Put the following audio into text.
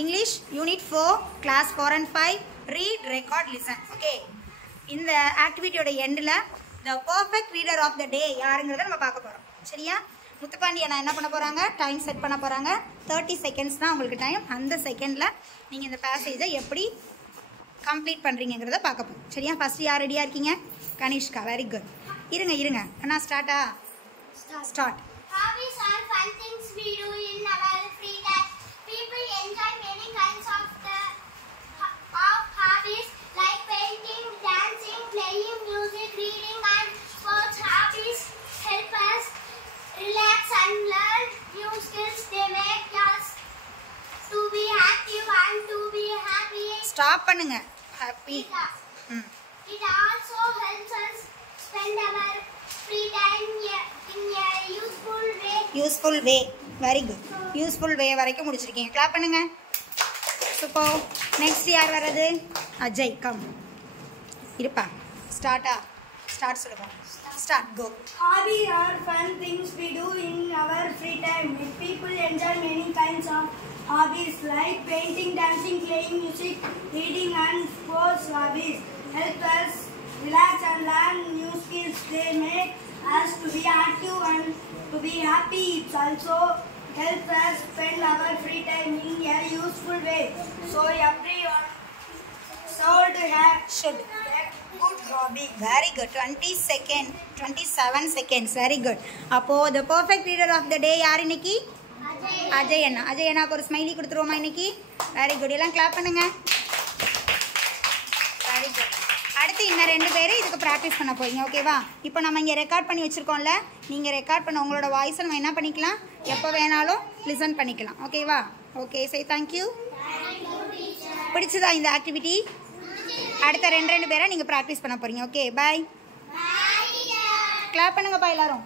English Unit 4 Class 4 and 5 Read, Record, Listen. Okay. இந்த ஆக்டிவிட்டியோட எண்டில் the perfect reader of the day யாருங்கிறத நம்ம பார்க்க போகிறோம். சரியா? முத்துப்பாண்டி அண்ணா என்ன பண்ண போகிறாங்க? டைம் செட் பண்ண போகிறாங்க. 30 seconds தான் உங்களுக்கு டைம். அந்த செகண்டில் நீங்கள் இந்த பேசேஜை எப்படி கம்ப்ளீட் பண்ணுறீங்கிறத பார்க்க போகிறோம். சரியா? ஃபஸ்ட்டு யார் ரெடியாக இருக்கீங்க? கனிஷ்கா. Very good. இருங்க அண்ணா ஸ்டார்ட்டா? Start. Hobbies are fun things we do in our free time. People enjoy many kinds of hobbies like painting, dancing, playing music, reading and sports. Hobbies help us relax and learn new skills. They make us to be active and to be happy. Stop பண்ணுங்க. Happy. It also helps us spend our free time in a useful way. Very good. Useful way வரைக்கும் முடிச்சிருக்கீங்க. Clap பண்ணுங்க. Super. Next யார் வரது? Ajay. Come. இருப்பா. ஸ்டார்ட்டா? Start சொல்லுங்க. Start. Go. Hobbies are fun things we do in our free time. People enjoy many kinds of hobbies like painting, dancing, playing music, reading and sports. Hobbies help us relax and learn new skills. They make us to be active and to be happy. It also helps us spend our free time in a useful way. So everyone should have good hobby. Very good. 27 seconds. Very good. அப்போ the perfect reader of the day யார் இன்னைக்கு? அஜய் அண்ணா. அஜய் அண்ணாக்கு ஒரு smiley கொடுத்துருவோமா இன்னைக்கு? Very good. எல்லாம் clap பண்ணுங்க. Very good. அடுத்து இன்னும் 2 பேர் இதுக்கு ப்ராக்டிஸ் பண்ண போறீங்க. ஓகேவா? இப்போ நம்ம இங்கே ரெக்கார்ட் பண்ணி வச்சுருக்கோம்ல, நீங்கள் ரெக்கார்ட் பண்ண உங்களோட வாய்ஸை நம்ம என்ன பண்ணிக்கலாம், எப்போ வேணாலும் லிசன் பண்ணிக்கலாம். ஓகேவா? Okay, say thank you. பிடிச்சதா இந்த ஆக்டிவிட்டி? அடுத்த 2 பேரை நீங்கள் ப்ராக்டிஸ் பண்ண போகிறீங்க. ஓகே, பாய். கிளாப் பண்ணுங்கப்பா எல்லாரும்.